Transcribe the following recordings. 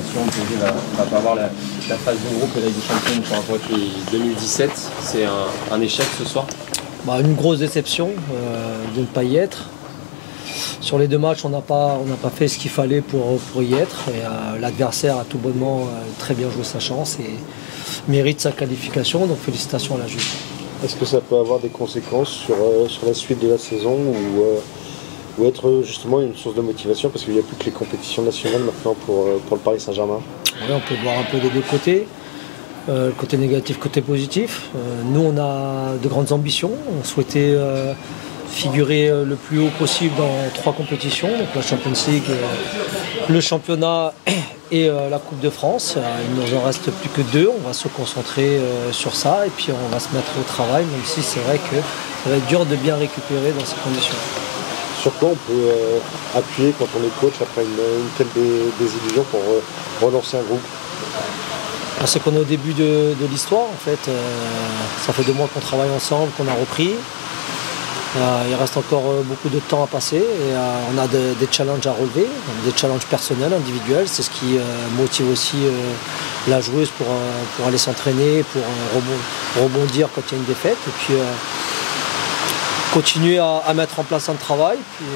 qualification, on va pas avoir la phase de groupe et la Ligue des Champions pour un point qui est 2017. C'est un échec ce soir? Une grosse déception de ne pas y être. Sur les deux matchs, on n'a pas fait ce qu'il fallait pour y être. L'adversaire a tout bonnement très bien joué sa chance et mérite sa qualification. Donc félicitations à la Juve. Est-ce que ça peut avoir des conséquences sur la suite de la saison ou être justement une source de motivation parce qu'il n'y a plus que les compétitions nationales maintenant pour le Paris Saint-Germain? Oui, on peut voir un peu des deux côtés. Le côté négatif, côté positif. Nous, on a de grandes ambitions. On souhaitait figurer le plus haut possible dans 3 compétitions, donc la Champions League, le championnat et la Coupe de France. Il ne nous en reste plus que 2. On va se concentrer sur ça et puis on va se mettre au travail, même si c'est vrai que ça va être dur de bien récupérer dans ces conditions. Sur quoi on peut appuyer quand on est coach après une telle désillusion pour relancer un groupe? C'est qu'on est au début de l'histoire en fait. Ça fait 2 mois qu'on travaille ensemble, qu'on a repris. Il reste encore beaucoup de temps à passer et on a des challenges à relever, des challenges personnels, individuels. C'est ce qui motive aussi la joueuse pour aller s'entraîner, pour rebondir quand il y a une défaite. Et puis continuer à mettre en place un travail, puis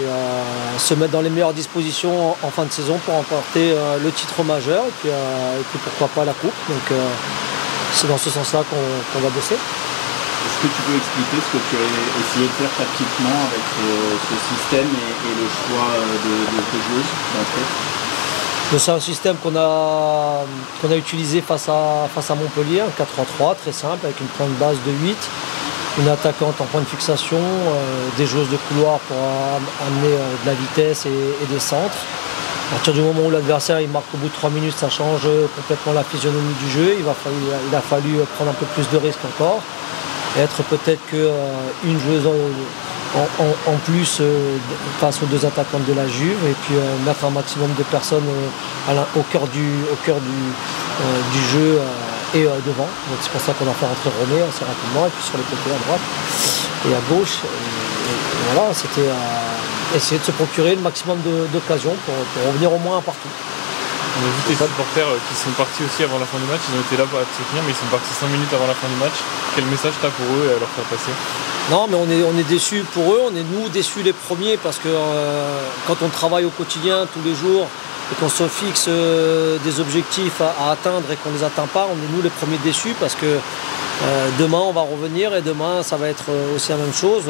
se mettre dans les meilleures dispositions en fin de saison pour remporter le titre majeur et puis pourquoi pas la coupe. Donc c'est dans ce sens-là qu'on va bosser. Est-ce que tu peux expliquer ce que tu as essayé de faire tactiquement avec ce système et le choix de tes joueuses d'entrée? C'est un système qu'on a utilisé face à Montpellier, un 4-3-3, très simple, avec une point de base de 8, une attaquante en point de fixation, des joueuses de couloir pour amener de la vitesse et des centres. À partir du moment où l'adversaire marque au bout de 3 minutes, ça change complètement la physionomie du jeu. Il a fallu prendre un peu plus de risques encore. Et être peut-être qu'une joueuse en plus face aux 2 attaquantes de la Juve et puis mettre un maximum de personnes au cœur du jeu et devant. Donc c'est pour ça qu'on a fait rentrer Romé assez rapidement et puis sur les côtés à droite et à gauche. Et voilà, c'était essayer de se procurer le maximum d'occasions pour revenir au moins un partout. On a vu tes supporters qui sont partis aussi avant la fin du match, ils ont été là pour te soutenir, mais ils sont partis 5 minutes avant la fin du match. Quel message tu as pour eux et à leur faire passer? Non, mais on est déçus pour eux, on est nous déçus les premiers parce que quand on travaille au quotidien tous les jours et qu'on se fixe des objectifs à atteindre et qu'on ne les atteint pas, on est nous les premiers déçus parce que demain on va revenir et demain ça va être aussi la même chose.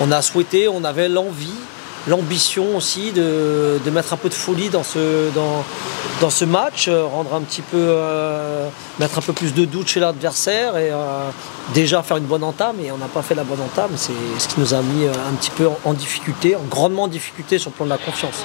On a souhaité, on avait l'ambition aussi de mettre un peu de folie dans ce match, mettre un peu plus de doute chez l'adversaire et déjà faire une bonne entame, et on n'a pas fait la bonne entame. C'est ce qui nous a mis un petit peu en difficulté, grandement en difficulté sur le plan de la confiance.